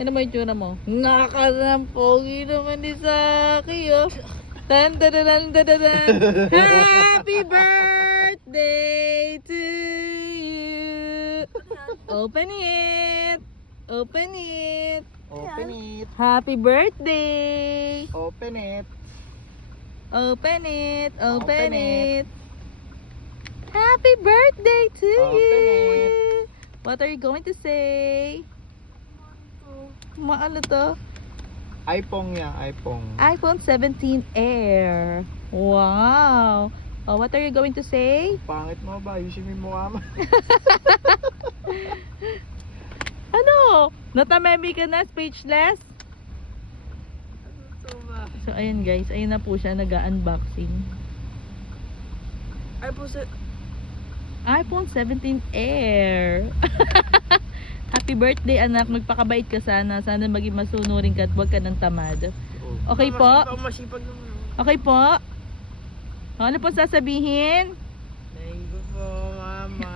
Ano mo yung tsura mo? Pogi naman ni Saki, oh. Tan tan tan tan tan. Happy birthday to you. Open it. Open it. Open it. Happy birthday. Open it. Open it. Open Open it. Happy birthday to Open you. it. What are you going to say? Ano to? iPhone niya, iPhone. iPhone 17 Air. Wow. Oh, what are you going to say? Pangit mo ba? Ayusin mo yung mukha mo. Ano? Natamemi ka na? Speechless? So, ayun guys. Ayun na po siya. Nag-unboxing. iPhone 17 Air. Happy birthday anak. Magpakabait ka sana. Sana maging masunurin ka at huwag ka ng tamad. Okay po? Masipag naman. Okay po? Ano po sasabihin? Thank you po, mama.